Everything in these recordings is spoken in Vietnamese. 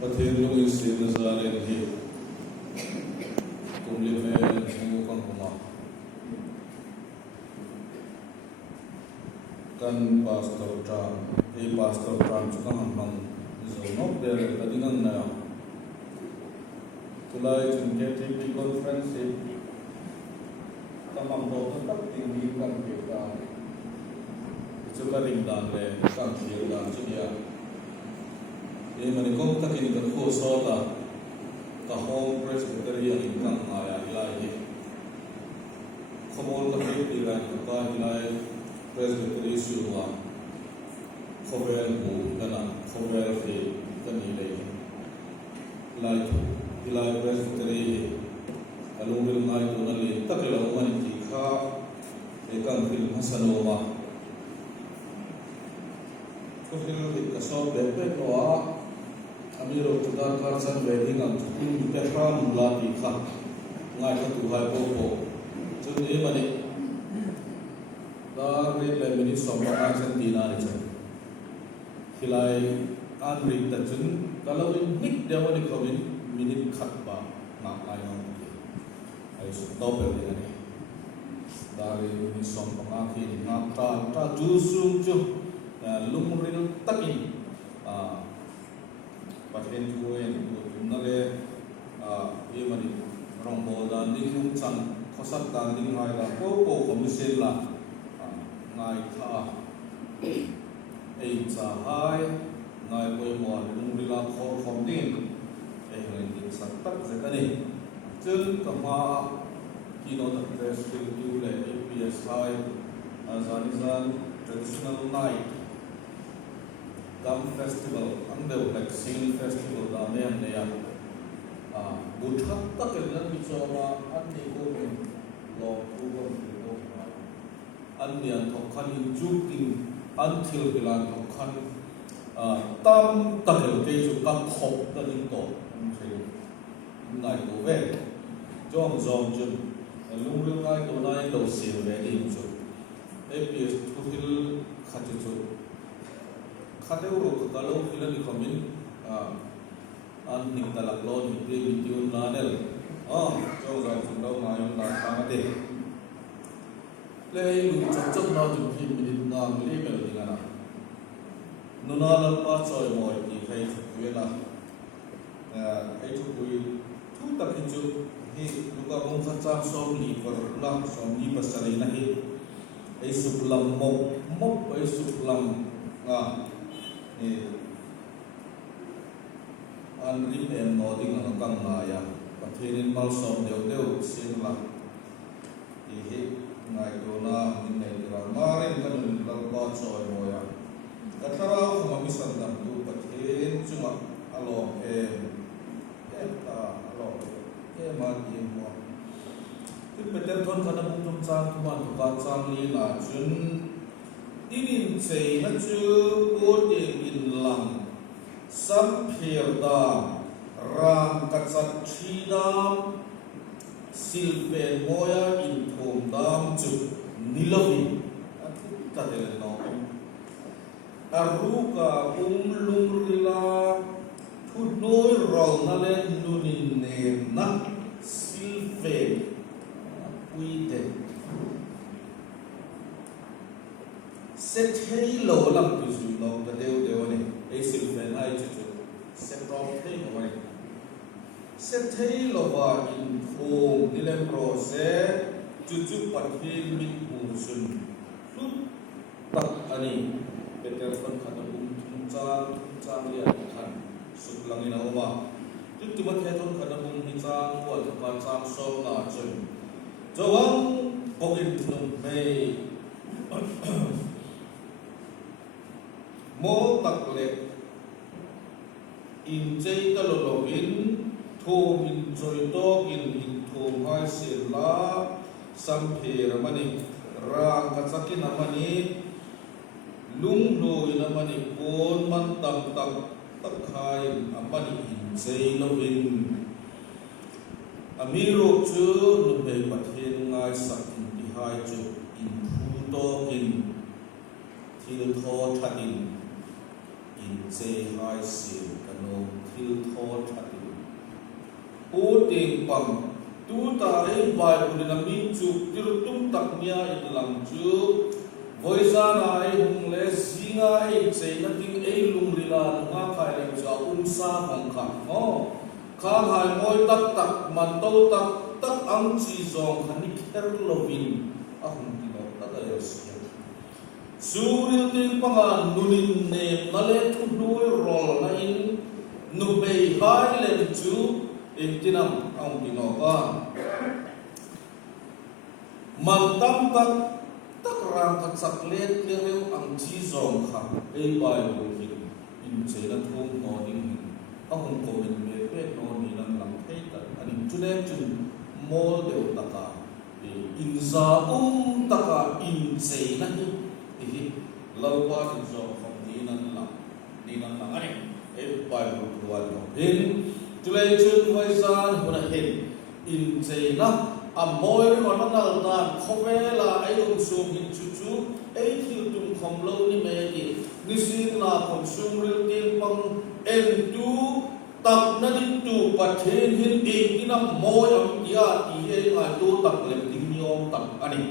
Pathian lu isi nazaren hi kumli me singu kan kuma kan pastor tram chukan hambang zo nok der kadingan na tulai chunke TP conference tamam do tak tinggi kan kita chuka ring dan le kan thil dan chunia mani kong takin kan ko sota ka home presbytery in kan aya ilai khomol ka fi ran ka ilai presbytery suwa khovel bu dana khovel fi kan ilai presbytery alungil ngai ko na le takla mani ki kha e kan fil hasanoma ko fil ka so be no Amiro tudar karsan wedding ang tukin tepa mula tikha ngai ka tuhai popo chun e mani dar re le mini somma action tina ni chan hilai an ring ta chun kalawin nik dewani komin minit khat ba na ai no ai su to pe ni dar re mini somma nga thi ni nga ta ju sung chu lung ring takin Pathian kuwen nale ye mani rongbo dan ding nung chang khosat dan ding hai la ko commission la ngai tha ei cha hai ngai koi mo lung ri la khor khom din ei hlen din sak tak ze kani chun ka ma ki no ta tres fil tu le APS hai azanizan traditional night Gum festival, ang daw like singing festival da mayam na yan. Buthak takil na bichoma ani ko min lo ko ko ani an thokhan in juking until bilan thokhan tam takil ke ju ka khop da din to ngai ko ve jong jun lung lung ngai to nai lo sil ve din chu APS thil khati chu Kadeu kalau kita di komen, an nik talak lo ni video nanel, jauh jauh sudah main datang deh. Lei lu cocok na jumpi minit ngang le mel di mana. Nuna lalpa coy moy di kai cukuy na, kai cukuy tu tak hijau hi luka bung kacang som li perlah som li pasal ini hi, sulam mop sulam an rim em no ding ang kang ngaya pathianin mal som deu sin la hi ngai do na min nei ra marin kan lal ba choi moya katara ko misan dam tu pathian chunga alo em ta alo ma ti mo tu peter thon kana bung tum chang man ka chang li la chun inin sei na chu ko te in lang sam phir da ram katsat thidam silpen moya in thom dam chu nilovi ka de no aruka lung rila thu noi rol na le nunin ne na silpen uite set hei lo lam tu su no ka deu ne ei silfen ai chu set rom hei no ne set hei lo wa in phom dilem pro se chu pathin min pu sun tu tak ani peter fan khata bum chang li an khan suk lang ina oma tu ma the thon khata bum hi chang wa ka chang so na chun jawang bokin tum mei mo tak le in chei ta lo in thom in choi to in thom hai se la sam phe ramani ra ka chakin amani lung lo in amani kon man tam tak khai amani in chei lo in amiro chu nu be pathen ngai sak in ti hai chu in thu to in thil tho thatin in chei hai sil kano thil thor thati o ting pang tu ta ei bai ulina mi chu tir tum tak nia in lam chu voiza na ei hung le singa ei chei na ting ei lung rila nga khai le cha sa hong kha no kha hai moi tak tak man to tak tak ang chi zong khani kher lovin a hung ti no ta da yes suril ting panga nunin ne nale thu dui rol na in nu bei hai le chu in tinam ang ti no ka man tam tak tak rang tak sak let le ang chi zong kha ei bai lo hin in che na thum no ding a hung ko min me pe no ni nan lang thei ta ani chune chun mol deu taka in za taka in che na hi hi lalpa in zo khom ni nan lang ani e bai lo tuan no hin chule chun hoi san huna hin in che na a moi ro na nal dan khowela ai sum hin chu chu ei thil tum khom lo ni me ki ni sin na khom sum ril tin pang en tu tak na din tu pathen hin e ina moi am dia ti he nga tu tak le ding yom tak ani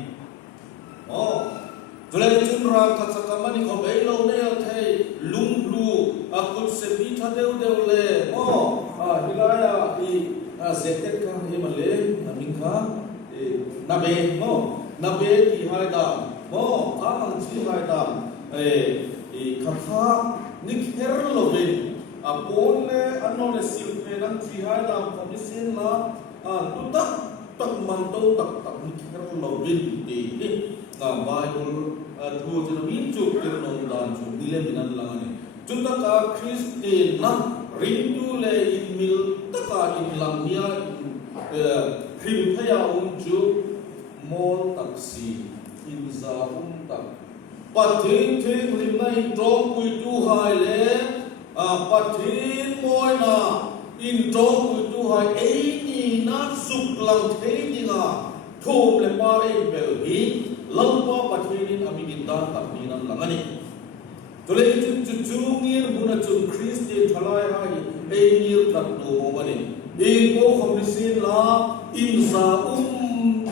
chule chun ra kha sakamani khom ei lo ne thei lung lu a kut se pi tha deu le hilaya i zetet ka he male amin kha na be ki hai da ka ang chi hai da kha ni kher lo ve a pon le anno le sil pe nan chi hai da komisin na tu tak man to tak ni kher lo ve ti na bible thu jin min chu ker non dan chu dile minan la ne chunda ka christian na rindu le mil taka in lam nia phim phaya chu mol taksi in za tak pathin thing lim nai trong pui tu hai le pathin moi na in trong pui tu hai ei ni na suk lang thei ni nga thom le pa ei bel hi lampa pathin in amigin dan tak ni nan langani tole chu ngir buna chu christian thalai hai ei ngir tak no mani ei ko khomrisin la in za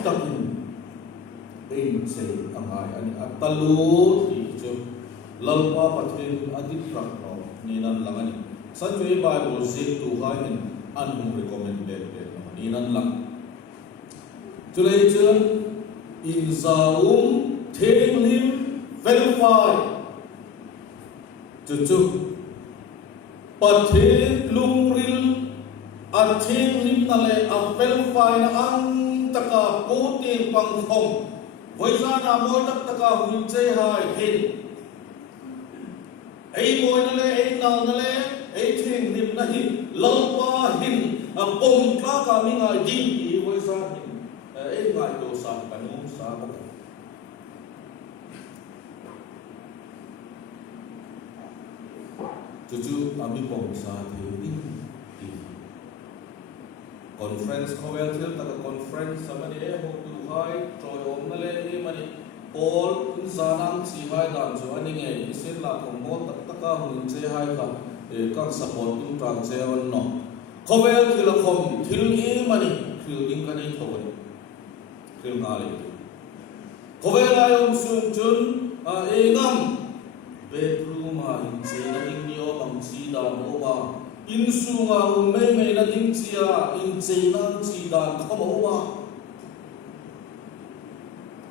takin ei se angai ani atalu ti chu lalpa pathin adit rak no ni nan langani sanjoi bible se tu hai in an recommended ni nan lang tole chu in za theng lim verify chu pathin lung ril a thing lim na le a verify na ang taka puting pang khom voiza na moi tak taka hun che hai hin ei moi na le ei nal na le ei thing lim na hin lalpa hin a pom ka ka mi nga ding i voiza hin ei ngai do sa panu sa ba Cucu kami pengsa di conference kawel til tak conference sama dia waktu hai troy om nale ni mani all insanang si hai dan so ani nge isin la kombo tak taka hun che hai ka kang support tum tang che on no kawel til kom til e mani til ding kan ei thawai til ngale kawel ayom sum chun e ngam bedroom in che na ding ni o bang si da no ba in sunga me na ding chia in che na chi da ko mo ba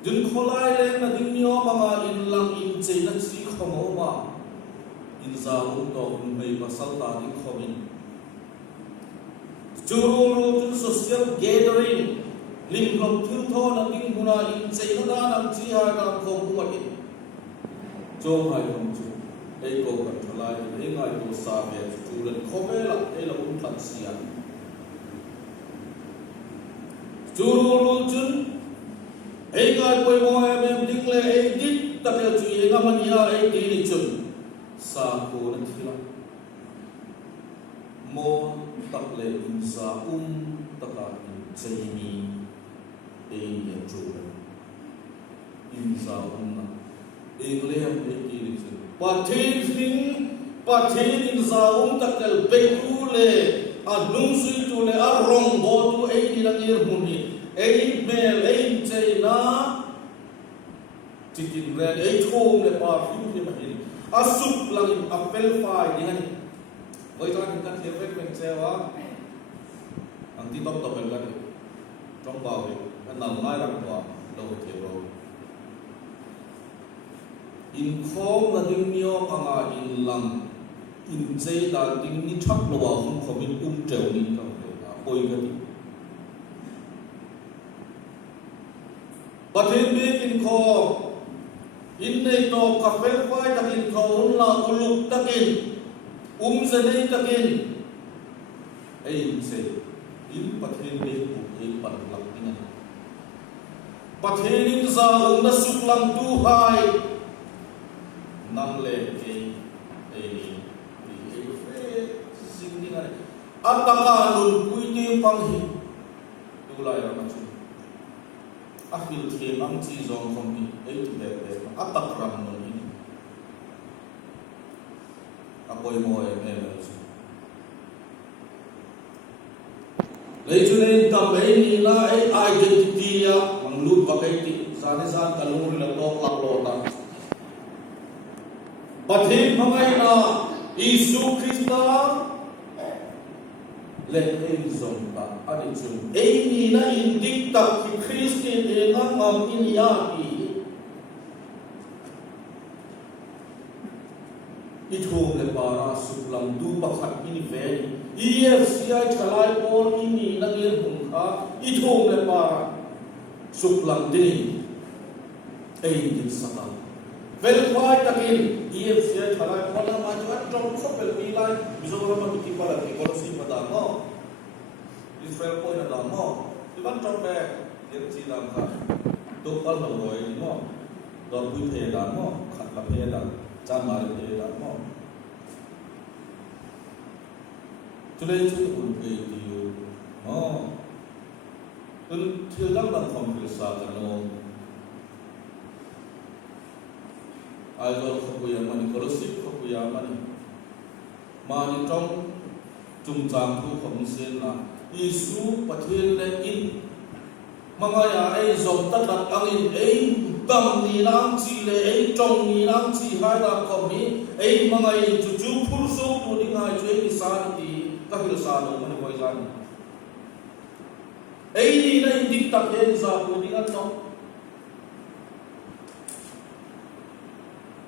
dun kholai le na ding ni o bang in lang in che na chi ko mo ba in za to me ba sal ta ding ko min churu social gathering lim lom thil tho na ding huna in che na da nam chi ha da ko mu ma cho hai hom chu ei ko kan thalai ei ngai ko sa be chu len khobela ei la thak sia chu ru chun ei ngai poi mo em ding le ei dit ta pe chu ei nga man ya ei ti ni chun sa ko na thila mo tak le in sa ta ka chei ni ei ya chu in sa na English pathin thing Pathin zaung takal bekule nung sui tu le rong bo tu ei ni lang ir huni ei mel ei china chikin red ei thom le pa fiu ni mahin asuk lang apple pie ni hani voi ta kan the vek pen chewa ang ti top top el kan trong bao kan nal ngai rak wa lo the ro in khom na ding myo anga in lang in dây ta tiếng ní chắc là vào không có biết trèo đi đâu ôi cái gì bắt thêm biết in kho in đây nó cà phê quay ta in kho là uluk ta in giờ đây ta in ấy sẽ in bắt thêm biết một cái bắt lắc như này bắt thêm in ra nó sụp lăng tu hai năng lệ cái ấy Ataka nun puini panghi tulai ramacun akhil thiem ang chi zong khom ni ei tu be atak ram nun ni apoi mo em chu lei chu nei tam be ni na ei identity ya mang lut ba kai ti sane san kalung la tok lak lo ta pathin phangai na Isu Krista let him zomba adichum ei na indik tak ki Christian e ngam in ya ki ithum le para suplam du pakhat in ve EFCI chalai por in na ngir bung kha ithum le para suplam din ei dik saka velfai takin EFCI chalai por na ma chuan trong khopel mi lai Mizoram ma ki pala ki policy pada mo Israel po na da mo iban trong be yer chi lam kha to pal no roi mo do pui the da mo khat la phe da chan ma re da mo chule chu un ke ti mo un thil dang dang khom ke sa ka no ai do ko ya mani policy ko ya mani mani trong chung chang thu khom sen na Isu pathil le in mangaya ei zom ta dat angin ei bam ni lang chi le ei trong ni lang chi hai da khom ni ei mangai chu chu phur so tu ding ai chu ei san ti ka hil sa no mani boi san ei ni na dik tak ye za pu ding an no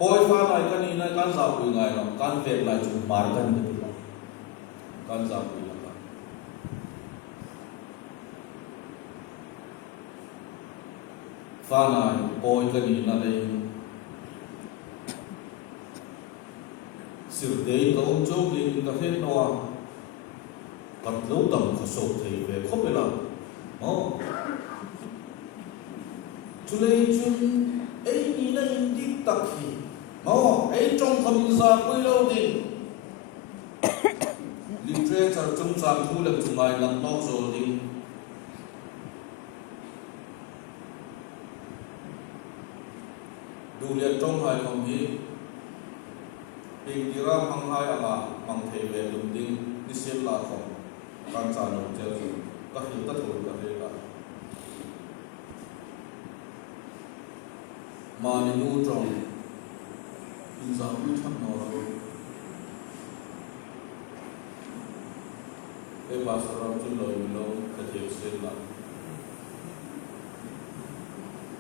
boy fa lai kan ni na kan za pu ngai no kan vet lai chu mar kan ni kan za pu Fana boy ka ni na le sir dei ka om chok ni ka phet no ka lo dam ko so thei ve khop la mo chulei chun ei ni na in dik tak hi mo ei trong kham za pui lo din literature chung chang thu le chungai lam tok zo ding Dulian trong hai không hi hình ra phăng hai anga phăng thề về lùng đinh đi xem là không can trả nộp treo gì các hiểu tất cả các đây cả mà nên nu trong in ra nu thằng nó cái bà sợ làm chuyện lời mình lâu cái thiệp xem là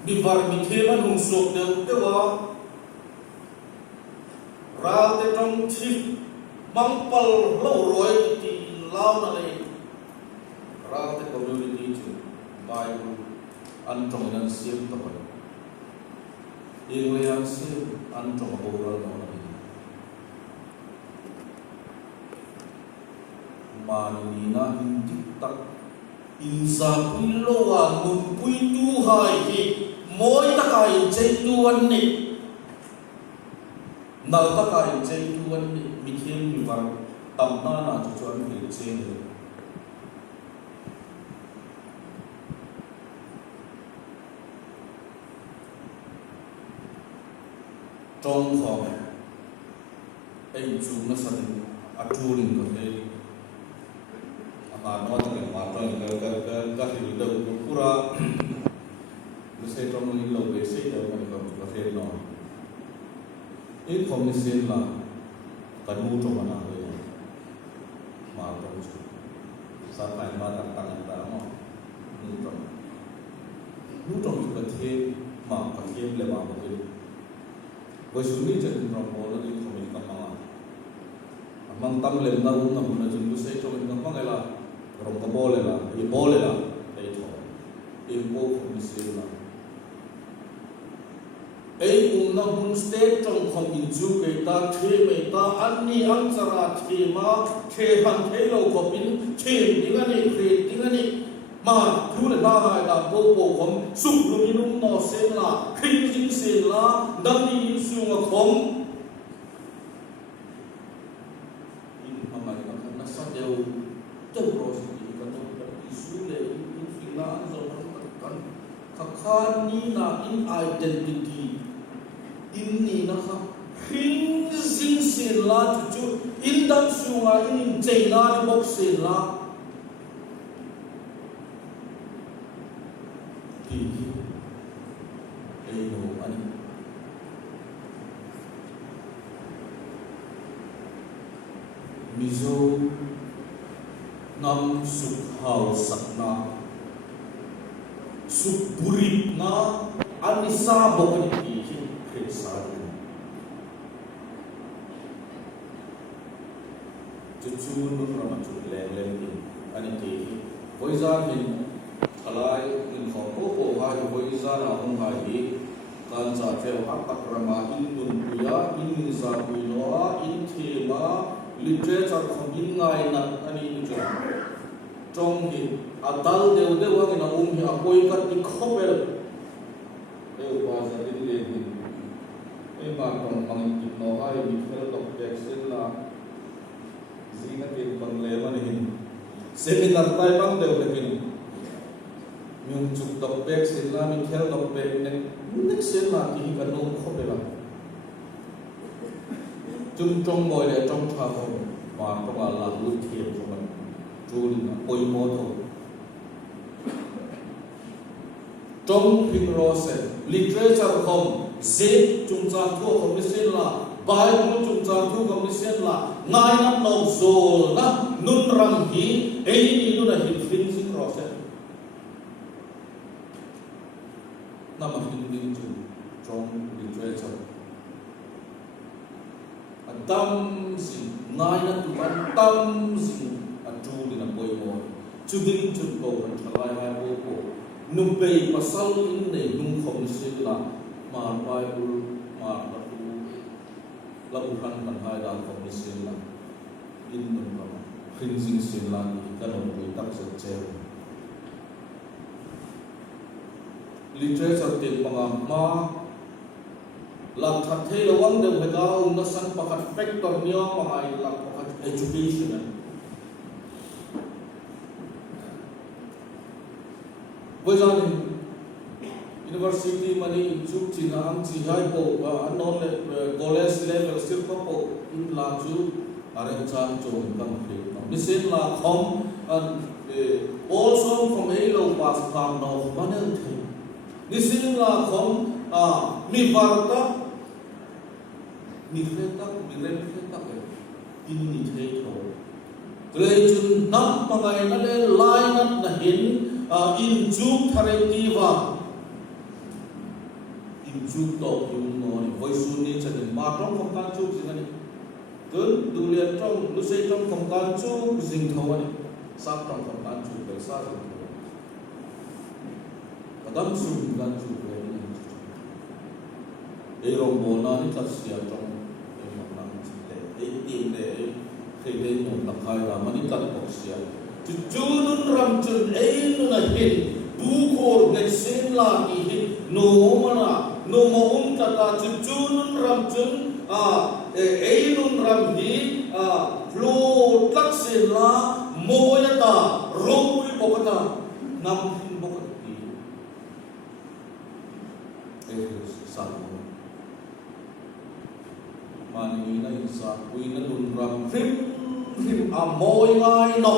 đi vào mình thêm anh hùng sụp được cái đó ra tới trong thịt măng pal lâu rồi thì lao là này ra tới community chứ Bible ăn trong nhân xiêm tập yên lệ ăn xiêm ăn trong bầu ra nó này mà nhìn na in tích tắc in sa pui lo à mun pui tu hai hi mỗi ta kai chơi tu anh nè nào ta kai chơi tu anh nè mi thêm mi vào tầm na na cho anh phải chơi nữa trong phòng ai chu na san aturing ko he ama no ta le ma ta ga hi do pura lu se trong ni lo be se do ma ko he no in commission la kan mu to mana ho ma to chu sa pai ma ta ta no nu to ka the ma ka the le ma ko với sốนี้จะเป็นรองบอลที่เขามีกำลังมันตั้มเล่นดาวน์มันจะดูเสียจนกำลังไงล่ะรองบอลเลยล่ะไอ้บอลเลยล่ะไอ้ทอไอ้โบเขามีเสียล่ะไอ้นั่งบนสเตจจงเขาอินจูเกต้าเทไม่ตาอันนี้อันสระเทมาเทหันเทโลเขาเป็นเทดิ้งอันนี้เทดิ้งอันนี้มาดูเลยได้ดาโบโบผมสุขลุมินุ่มนอเซนละคริงจิงเซนละดังนี้ยินสูงผมอินทำไมกันนักสัตว์เดียวเจ้าโรสติกันต้องเป็นอิสุเลอินฟิลาอันสองกันข้านี้นะอินไอเดนติตี้อินนี่นะครับคริงจิงเซนละจู่ๆอินดังสูงอินเจน่าดิบอกเซนละมิโซนำสุขหาวสักนาสุขบุริตนาอันนี้ซาบอกกันที่เคยสาธุจู่ๆนุ่นเรามาจุดแรงนี่อันนี้ที่วิจารณ์เห็นทลายเงินของโอ้โหหายวิจารณ์ของหายการจัดเที่ยวอัตตรมาอินดุนปุยาอินซาปุยโนอาอินเทมาliteratureของอินไงนะอันนี้นี่จ้ะจงหิอัตลเดียวเดียวว่ากินอุ้มหิอภัยกันที่ขบเอลเดียวภาษาดินเลี้ยงไอ้บ้านของบางกินน้อยมีเพื่อนตกแจกเส้นละสิ่งนั้นเป็นคนเลวมันเห็นเส้นนี้ตัดไปบ้างเดียวเลยกินมีจุดตกแจกเส้นละมีเที่ยวตกแจกเนี่ยนึกเส้นละที่กันนุ่มขบเอลจุ่มจงมวยเลยจงชาโตมาประมาณหลังลุเทียนของมันจูนปุยโมโตจงพิมพ์โรเซลิเทเรเจอร์ของเซจุ่มจานทั่วคอมมิชชั่นละไบเบิลจุ่มจานทั่วคอมมิชชั่นละงานนั้นนกโซนะนุนรังฮีเอ้ยนี่นุนหินฟินซิงโรเซนั่นมันหินดินจุ่มจงลิเทเรเจอร์ตั้มสิงานนั้นตุกันตั้มสิอันจูดินป่วยหมดจุดนี้จุดโตกันทลายหายโอ้โหนุ่มไปภาษาอินเดียนุ่มคอมมิชชั่นละมาไปอุลมาตะปูละบุคันมันหายดังคอมมิชชั่นละอินนุ่มกันฟินซิงสิละนี่กันนุ่มไปตั้งเสร็จเจ้าลิเทเรเจอร์ติดปังมาหลักทัดเทลวันเดียวให้เราอุณสันประคัตแฟกตอร์เนียมาให้หลักประคัต education วิจารณ์ university มันนี่จุดที่นั่งที่ให้พวกอันนั้นเลย college level สิบพวกอินลาจูอะไรจานโจมกันเองมิเซนลาคอมalso from a low pass ทางนอกมันเองมิเซนลาคอมมีวาร์ตมีเฟต้ามีเรนเฟต้าอินนิเทโตเลยจุนนับปังไงนั่นเลยไลน์นั่นนะเห็นอินจูทาร์ตีวาอินจูโตพิมโนนี่ไว้สุนีจะเป็นมาตรงของการจูสิกันนี่เกิดดูเรียนตรงดูเสียตรงของการจูสิงเขานี่สักตรงของการจูเป็นสักสิงเขากระดังจูการจูเป็นเอรองโบนานี่ตัดเสียตรงเอมันนั่งจิตเลยตีนเลยเคยเล่นหนุ่มตะไคร้ละมันนี่ตัดออกเสียจู่ๆนุ่นรำจุนนุ่นน่ะเห็นบูโคร์เด็กเซนลาที่เห็นโนมันอ่ะโนมาตาจู่ๆนุ่นรำจุนนุ่นรำฮีโฟล์ตักเซนลาโมยตาโรบุยบอกตานำหินบอกตีสันมานี่นะอิน sa kui na nun ram rim amoy ngai no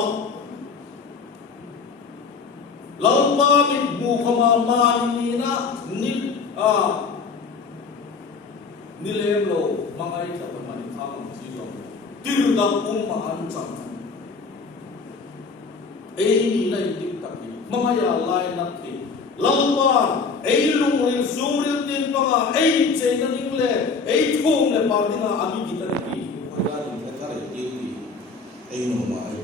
lalpa mit bu khama ma ni na ni nilem lo mangai ta mani khang chi lo tir da ma an chang ei ni lai tik tak ni mangaya lai na thi lalpa ei lung rin suril tin panga ei che na ning le ei thung le pa dina ami ki ta ki ko ya ni ka ka re ti ei no ma ai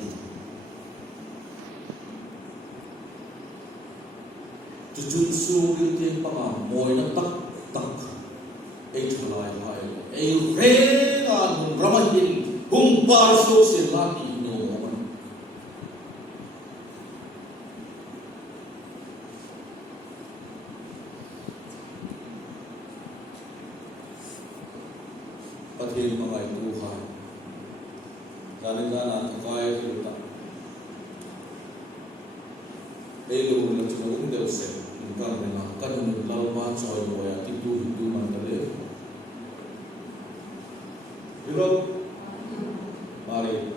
chu chu suril tin panga moi na tak tak ei thalai hai ei re ga ramahin hung par so se la ni no Pathil mangai tu hai, jalan jalan terkaya kita. Elu nak cuma undang set, bukan dengan kan lalpa coy boya itu mandale. Irot, mari,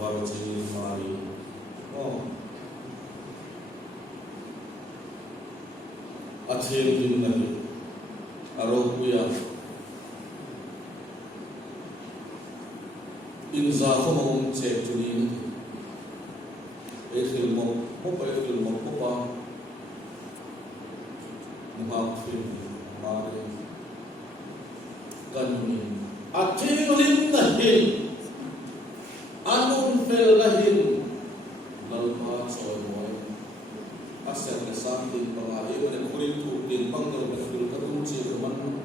varacini mari, akhir din nabi, arok puya. Inza ko mong check to ni film mo pa film mo ko pa mga film mare kanuni ating lim na hin anong fel na hin lalpa soy mo asya na something pangayo na kulit tu din panggal na film katong check man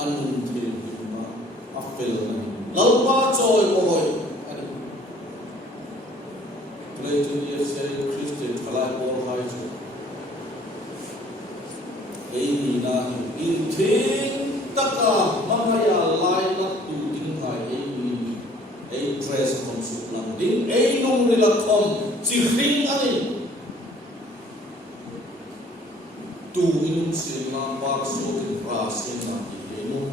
anong film ma afel na lalpa choy boy ani play to year say Christian khala bor hai chu ei na in thing taka mahaya lai na tu ding hai ei dress kon su lang ding ei nong rila kom chi ring ani tu in se na par so tin pra se na ei nong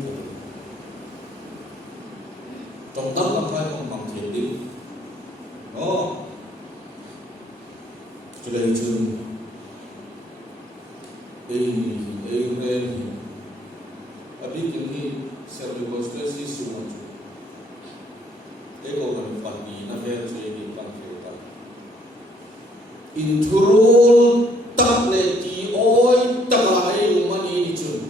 trong đó là phải không bằng thiện đi đó cho nên trường ấy lên ở biết những cái sẽ được có stress gì xuống cái câu phần phản bị nó về cho những bằng thiện ta intro tập lệ chỉ ôi tập lại dùng mà đi trường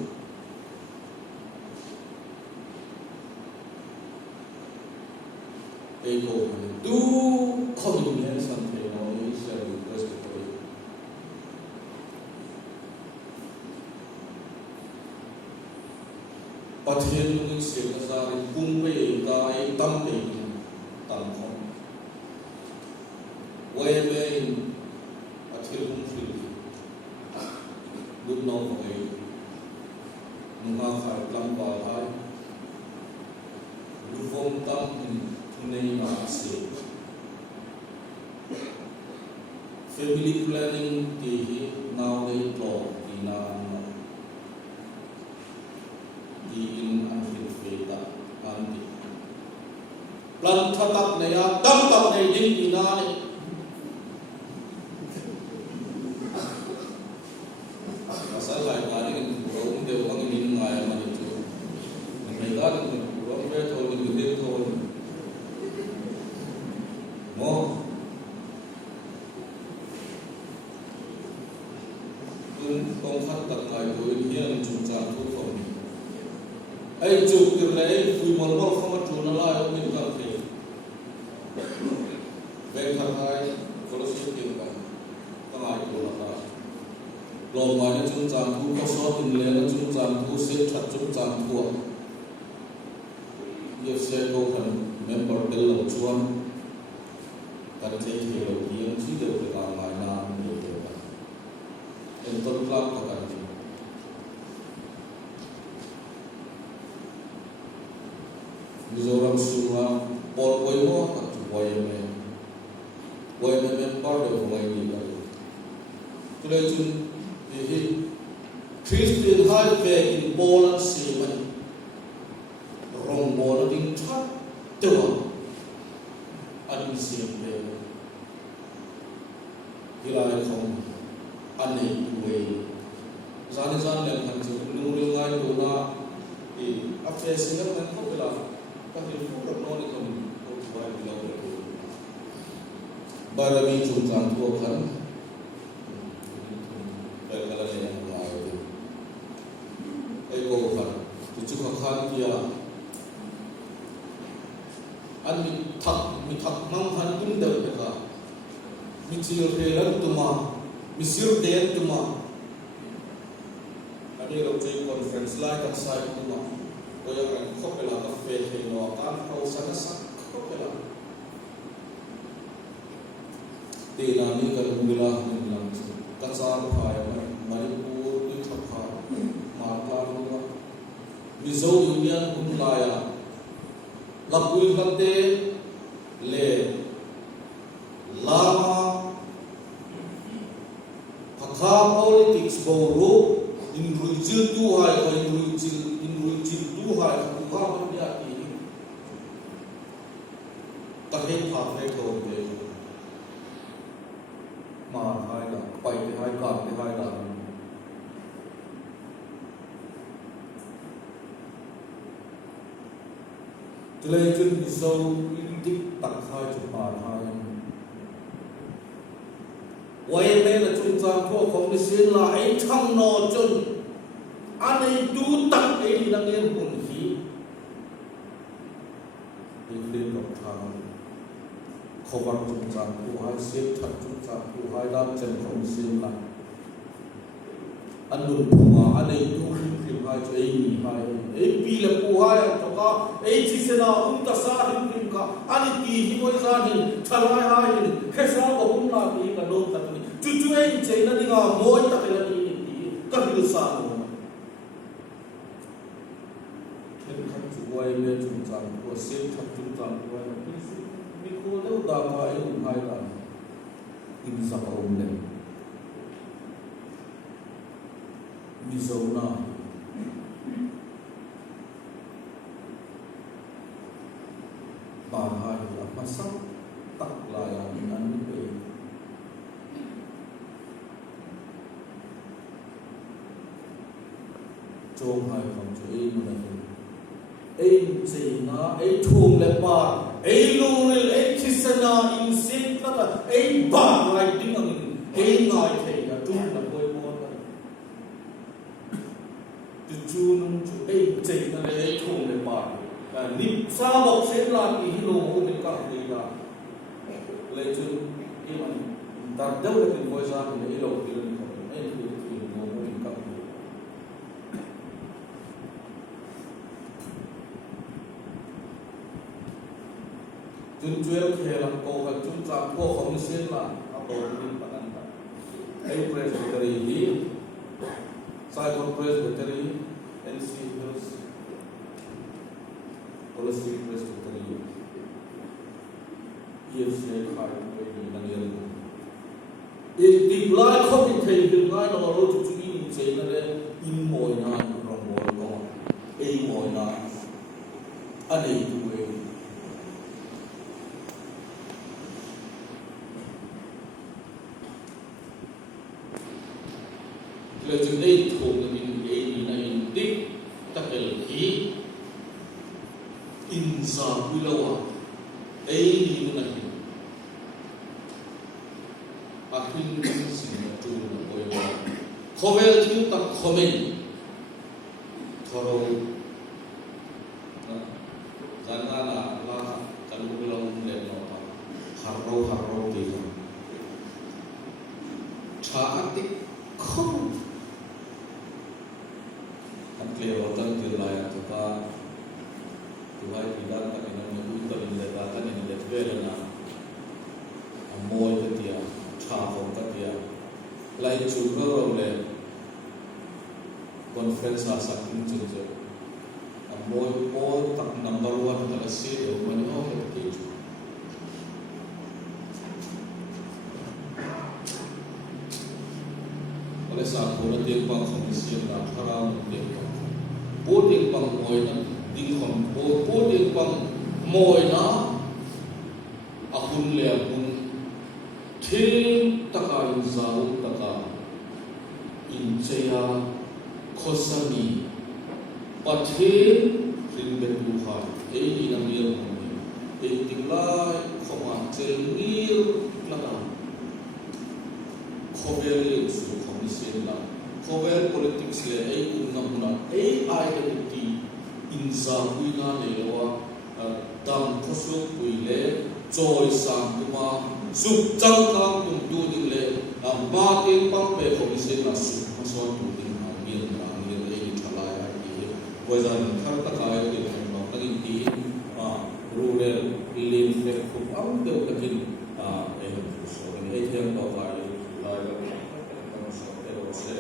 Ego do communion something or is respiratory. Pathil nung se kasari kumpe kai tampe tamkhon. Webe pathil kumfil. Good no way. Nunga khai lamba hai. Lufong tam nei ma se family planning ki now they talk ina di in anfit feta andi plan thatak ne ya tam tam nei ding ina ne asal lai ka ni ko de wang ni ngai ma ni tu nei ga ni ko be thol ni de thol mo con phát tập lại với hiện chúng ta thu phòng ai chụp từ đấy vui món ngon không có chủ nó lại ông mình cần thì về thằng hai có sự kiện cả các ai cũng là lòng ngoài những chúng ta thu có số tiền lệ những chúng ta thu xếp chặt chúng ta thu nhiều xe câu phần member bill lòng chuan cần thấy hiểu nhiều chỉ được cái làm lại nam nhiều điều cả nên tôi làm tất cả những Mizoram Sura Paul Boymo atau Boyme member dari Boyme ini. Tulen jun ini Christian hai về in bol si man rong bol ding chat tewa anh siam về hilai không anh này về zan lên hàng chục lưu lưu ngay đồ na thì áp chế sinh các anh không phải là các hình phúc được nói không phải là barami chung trang thua khăn đây là cái này ngoài ai cô khăn thì chúng ta khăn kia anh mi thắc mang khăn cũng được cả mi chiều về lắm tụi mà mi siêu đen tụi mà anh ấy làm chơi conference lại các sai tụi mà bây giờ anh không phải là cà phê hay nó ăn khâu sáng không phải là thì là mình cần người mình làm các gia phải mà đi mua đi khắp khai mà làm nữa ví dụ như cũng là lập quy vấn đề lệ lama hakha politics boru in ruijil tu hai ko in ruijil tu hai ko ha ban dia ki ta he pha ve ko de mà hai là bảy thì hai card thì hai là cho nên chân bị sâu linh tích tặng hai chục bàn hai vậy nên là chúng ta có không đi xin là ấy thằng nó chân anh ấy tu tặng ấy đi đang yên hồn khí đi lên gặp thằng không bằng chúng ta tu hai xếp thật chúng ta tu hai đam chân không xin là anh luôn phù anh ấy tu linh hai cho ấy nghỉ hai ấy pi là phù hai cho cả ấy chỉ sẽ là ta sa linh cả anh ấy kỳ hi ngồi ra thì thay hai cái sao của cũng là cái đôi thật này chú ấy chơi nó đi ngồi mỗi ta cái là đi các điều sa rồi cái khăn chú quay lên chúng ta của xếp thật chúng ta quay cô đâu đã phải hai lần in sa ôm lên mi dấu na bà hai là mà sắp tắt lại là mình ăn về cho hai phòng cho ấy mà ấy gì na ấy thuồng lên bà ấy lùi ấy chỉ sinh ra in sinh đó là ấy bà lại tiếng ấy ngài thầy là trung là quê môn chú nung chú ấy chỉ là ấy thuồng lên bà và nịp sa bọc sẽ là cái lô của mình cả thì là lấy chú cái mà ta đâu là cái voi ra thì ấy lô thì là ấy thì lô của mình cả chúng tôi kể là câu hỏi chúng ta có không xin là apa yang dilakukan ai presbytery ini saya presbytery NC Hills policy presbytery EFC khai với năng lượng tìm lại không bị thấy được ngay nó rồi chúng tôi in chế nó lên in mồi na rong mồi con ai mồi na anh ấy tu lời chừng đây thuộc là mình cái này tích tất cả là khí in sa quy lâu à ấy đi nữa này à khinh sinh là chủ là bồi bồi không phải chúng ta không mình thầu rằng là cần quy lâu lên nó haro thì trả tích không clear hotel ke laya tuka tuhai bidan ka ina mu ta in le ta ta in le vela na amoi ka tia tha hom ka tia lai chu ro le conference a sa kin chu chu amoi all tak number 1 ta si de mani ho ka ti chu wala sa pura te pa commission na harang te po te pang moi na ding kom po te pang moi na akun le akun thil taka in zau taka in cheya khosami pathe ring betu ha ei ni na mir ni ei tinglai khoma chel mir lata khovel su commission la khovel politics le ei unna ei identity in za kuina le wa dam khosu kuile joy sang kuma suk chang kang tum tu ding le ma te pang pe commission la su so tu ding ma mir ei thalai ai ki wazan khar ta kai ke no tagin ti rural lin fe khu am de takin so ei them ba lai lai so te ro se